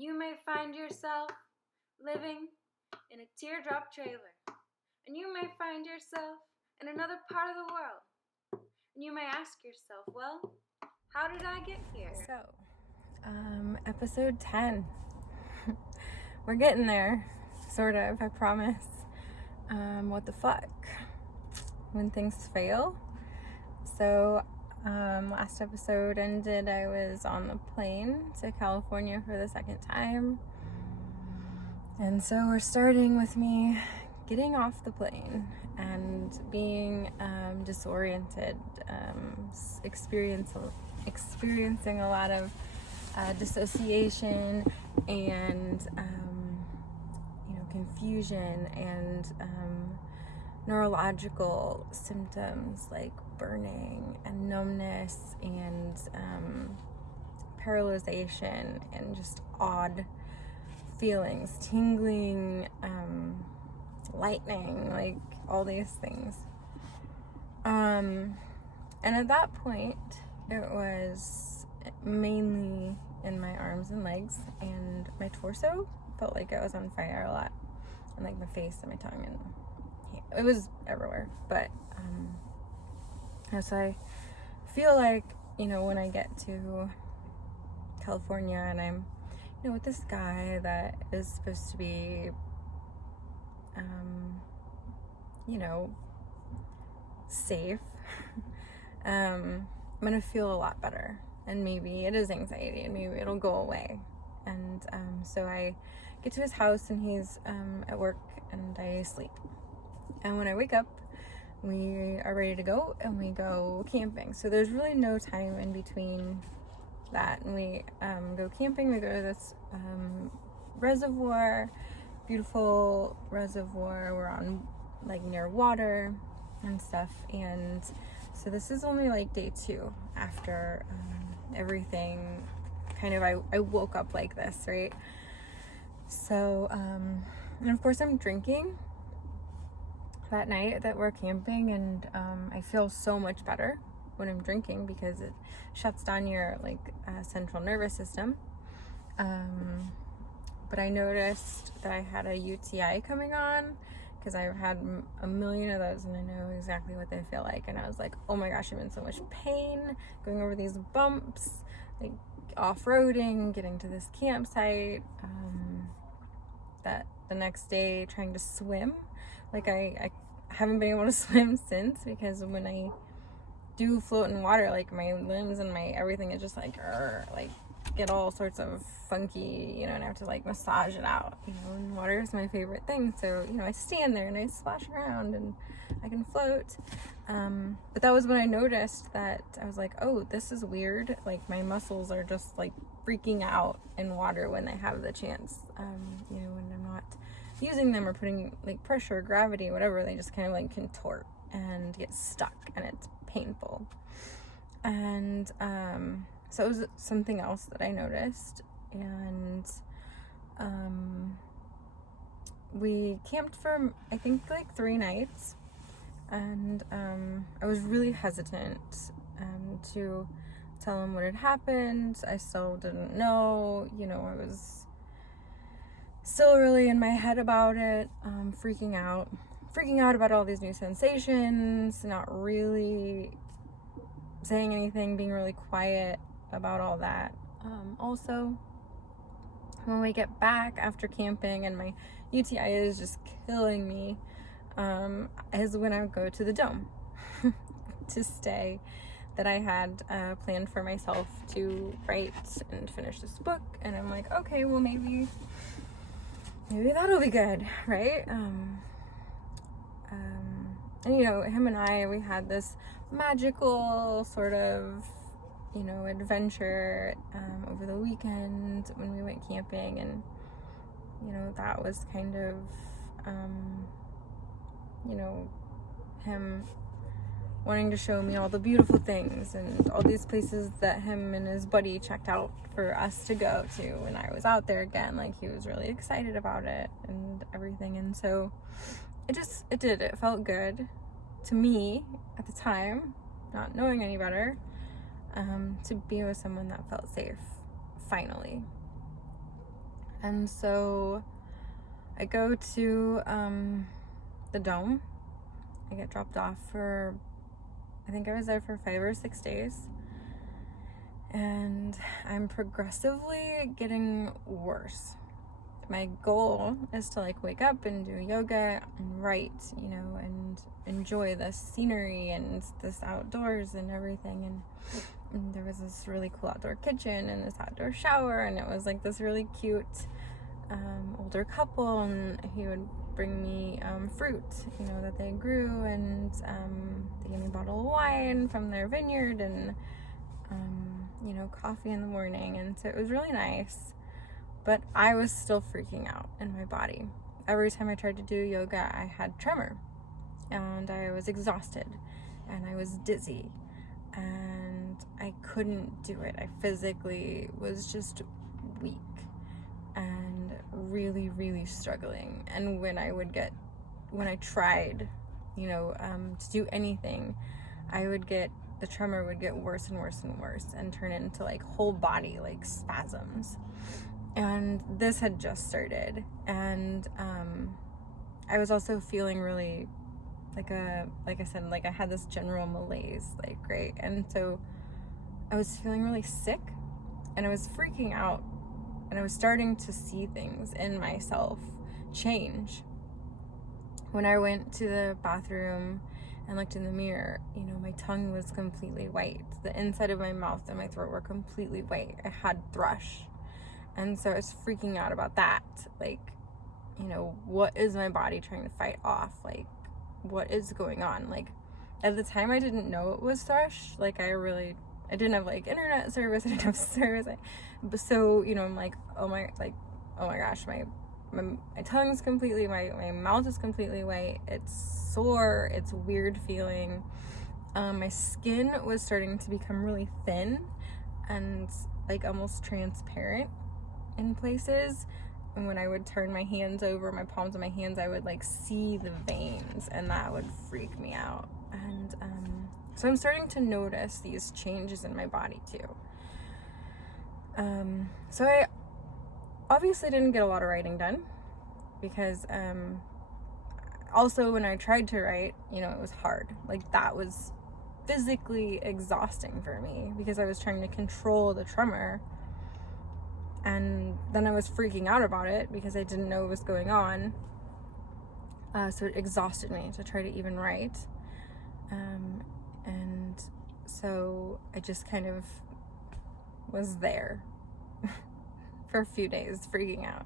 You may find yourself living in a teardrop trailer. And you may find yourself in another part of the world. And you may ask yourself, well, how did I get here? So, episode 10. We're getting there, sort of, I promise. What the fuck? When things fail. So, last episode ended, I was on the plane to California for the second time. And so we're starting with me getting off the plane and being disoriented, experiencing a lot of dissociation and confusion and neurological symptoms like burning and numbness and paralyzation and just odd feelings, tingling, lightning, like all these things. And at that point, it was mainly in my arms and legs, and my torso felt like it was on fire a lot, and like my face and my tongue, and it was everywhere. But so I feel like, when I get to California and I'm with this guy that is supposed to be safe, I'm gonna feel a lot better, and maybe it is anxiety and maybe it'll go away. And so I get to his house and he's at work, and I sleep, and when I wake up we are ready to go and we go camping. So there's really no time in between that, and we go camping. We go to this reservoir, beautiful reservoir. We're on like near water and stuff, and so this is only like day 2 after everything kind of I woke up like this, right? So and of course I'm drinking that night that we're camping, and I feel so much better when I'm drinking because it shuts down your central nervous system. But I noticed that I had a UTI coming on because I've had a million of those, and I know exactly what they feel like. And I was like, oh my gosh, I'm in so much pain going over these bumps, like off-roading, getting to this campsite, that the next day trying to swim. Like I haven't been able to swim since, because when I do float in water, like my limbs and my everything is just like get all sorts of funky, and I have to massage it out, and water is my favorite thing. So, I stand there and I splash around and I can float. But that was when I noticed that I was like, oh, this is weird. Like my muscles are just freaking out in water when they have the chance. When I'm not using them or putting pressure or gravity, whatever, they just kind of contort and get stuck, and it's painful. And so it was something else that I noticed. And we camped for I think 3 nights, and I was really hesitant to tell him what had happened. I still didn't know, I was still really in my head about it, freaking out about all these new sensations, not really saying anything, being really quiet about all that. Also, when we get back after camping and my UTI is just killing me, is when I go to the dome to stay, that I had planned for myself to write and finish this book. And I'm like, okay, well maybe that'll be good, right? And him and I, we had this magical sort of adventure over the weekend when we went camping, and that was kind of him wanting to show me all the beautiful things and all these places that him and his buddy checked out for us to go to when I was out there again. He was really excited about it and everything. And so it felt good to me at the time, not knowing any better, to be with someone that felt safe, finally. And so I go to the Dome. I get dropped off for, I think I was there for 5 or 6 days. And I'm progressively getting worse. My goal is to like wake up and do yoga and write, you know, and enjoy the scenery and this outdoors and everything. And there was this really cool outdoor kitchen and this outdoor shower, and it was like this really cute older couple, and he would bring me fruit, you know, that they grew, and they gave me a bottle of wine from their vineyard, and you know, coffee in the morning. And so it was really nice, but I was still freaking out in my body. Every time I tried to do yoga, I had tremor, and I was exhausted, and I was dizzy, and I couldn't do it. I physically was just weak and really, really struggling. And when I tried, you know, to do anything, the tremor would get worse and worse and worse and turn into like whole body like spasms. And this had just started, and I was also feeling really like I said, like I had this general malaise, like, right? And so I was feeling really sick, and I was freaking out, and I was starting to see things in myself change. When I went to the bathroom and looked in the mirror, you know, my tongue was completely white. The inside of my mouth and my throat were completely white. I had thrush. And so I was freaking out about that. Like, you know, what is my body trying to fight off? Like, what is going on? Like, at the time I didn't know it was thrush. Like, I didn't have like internet service. I didn't have service. So, you know, I'm like, oh my gosh, my tongue's completely, my mouth is completely white. It's sore. It's weird feeling. My skin was starting to become really thin and like almost transparent in places. And when I would turn my hands over, my palms of my hands, I would like see the veins, and that would freak me out. And so I'm starting to notice these changes in my body too. So I obviously didn't get a lot of writing done, because also when I tried to write, you know, it was hard. Like, that was physically exhausting for me, because I was trying to control the tremor, and then I was freaking out about it because I didn't know what was going on. So it exhausted me to try to even write. And so I just kind of was there for a few days freaking out.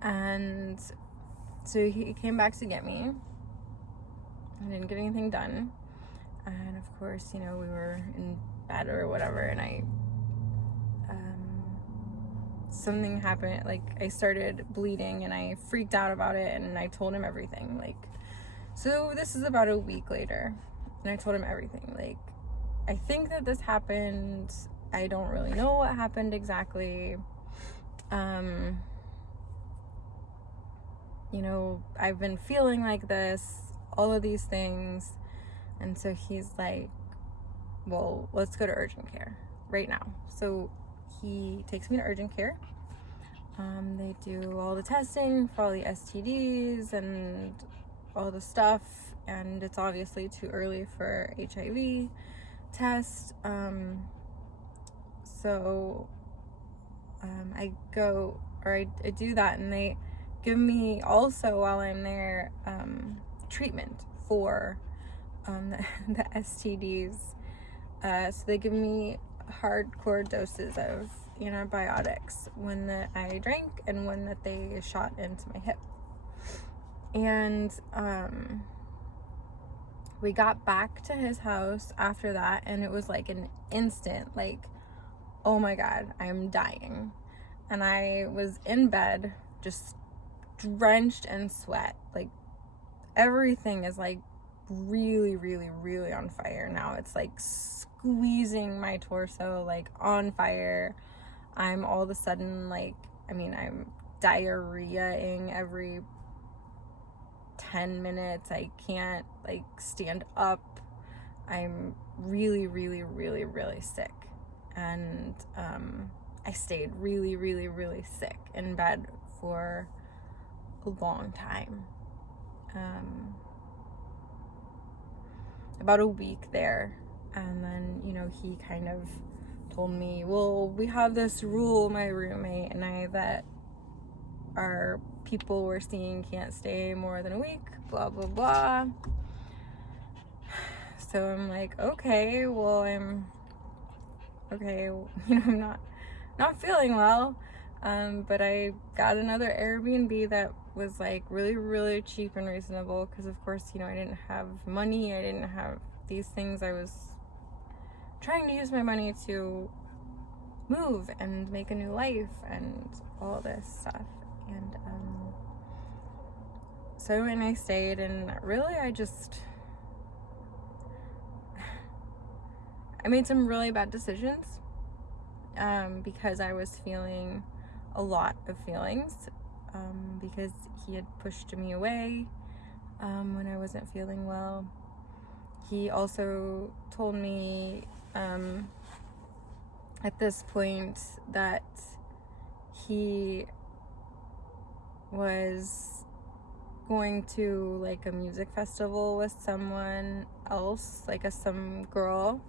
And so he came back to get me. I didn't get anything done. And of course, you know, we were in bed or whatever, and something happened. Like, I started bleeding, and I freaked out about it, and I told him everything. Like, so this is about a week later, and I told him everything. Like, I think that this happened. I don't really know what happened exactly. You know, I've been feeling like this, all of these things. And so he's like, well, let's go to urgent care right now. So he takes me to urgent care. They do all the testing for all the STDs and all the stuff, and it's obviously too early for HIV test. So I do that, and they give me also, while I'm there, treatment for the STDs. So they give me hardcore doses of antibiotics, one that I drank and one that they shot into my hip. And we got back to his house after that, and it was like an instant, like, oh my God, I'm dying. And I was in bed, just drenched in sweat. Like, everything is like really, really, really on fire now. It's like squeezing my torso, like on fire. I'm all of a sudden like, I'm diarrheaing every 10 minutes. I can't like stand up. I'm really, really, really, really sick. And I stayed really, really, really sick in bed for a long time. About a week there. And then, you know, he kind of told me, well, we have this rule, my roommate and I, that our people we're seeing can't stay more than a week, blah, blah, blah. So I'm like, okay, well, I'm not feeling well. But I got another Airbnb that was like really, really cheap and reasonable because, of course, you know, I didn't have money. I didn't have these things. I was trying to use my money to move and make a new life and all this stuff. And so when I stayed, and really I made some really bad decisions because I was feeling a lot of feelings because he had pushed me away when I wasn't feeling well. He also told me at this point that he was going to like a music festival with someone else, like some girl,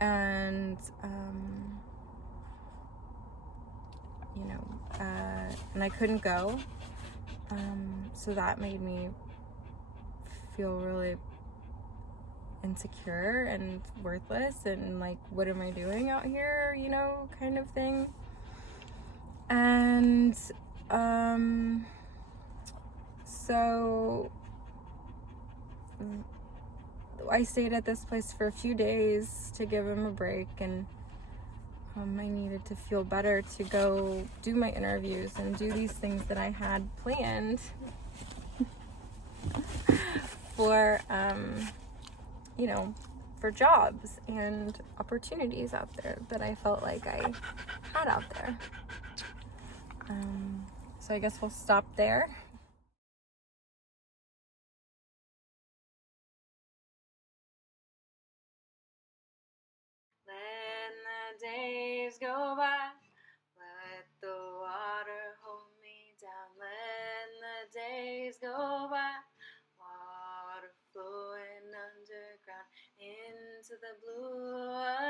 and you know, and I couldn't go, so that made me feel really insecure and worthless and like, what am I doing out here, you know, kind of thing. And so I stayed at this place for a few days to give him a break, and I needed to feel better to go do my interviews and do these things that I had planned for you know, for jobs and opportunities out there that I felt like I had out there. So I guess we'll stop there. Let the days go by, let the water hold me down. Let the days go by, water flowing underground into the blue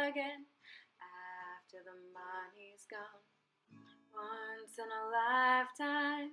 again. After the money's gone, once in a lifetime,